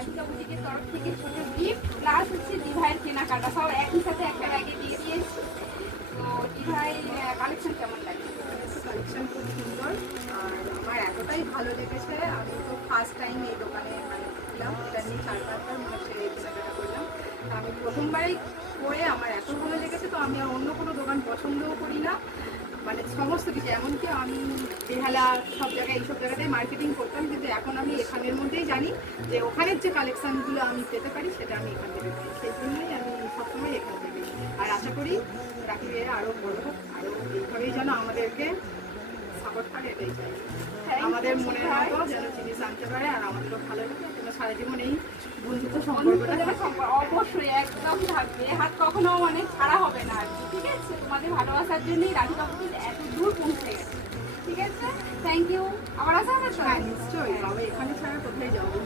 রাধিকা বুটিকের তরফ থেকে ছোট গিফট প্লাস হচ্ছে দিভাইয়ের কেনাকাটা সব একই সাথে একটা ব্যাগে দিয়ে দিয়েছি। তো দিভাই কালেকশন কেমন লাগে? কালেকশন খুব সুন্দর আর আমার এতটাই ভালো লেগেছে। আমি তো ফার্স্ট টাইম এই দোকানে মানে ছিলাম, এটা নিয়ে 4-5 বার মনে হচ্ছে এই কেনাকাটা করলাম। আমি প্রথমবারই করে আমার এত ভালো লেগেছে, তো আমি আর অন্য কোনো দোকান পছন্দও করি না। মানে সমস্ত কিছু, এমনকি আমি বেহালা সব জায়গায় এইসব জায়গাতেই মার্কেটিং করতাম, কিন্তু এখন আমি এখানের মধ্যেই জানি যে ওখানের যে কালেকশানগুলো আমি পেতে পারি সেটা আমি এখান থেকে পাই। সেই জন্যই আমি সবসময় এখান থেকে, আর আশা করি রাখি ভাইয়া আরও বড় হোক, আরও এইভাবেই যেন আমাদেরকে সাপোর্ট করে, এটাই চাই। আমাদের মনের মতো যেন জিনিস আনতে পারে আর আমাদেরও ভালো লাগে, যেন সারা জীবন এই বন্ধুত্ব সম্পর্কটা অবশ্যই একদম থাকবে, হাত কখনো মানে ছাড়া হবে না আর কি। ঠিক আছে, তোমাদের ভালোবাসার জন্যই রাধিকা বুটিক এত দূর পৌঁছে গেছে। ঠিক আছে, থ্যাংক ইউ। আবার আসা হবে তো? নিশ্চয়ই, তবে এখানে ছাড়া কোথায় যাবো।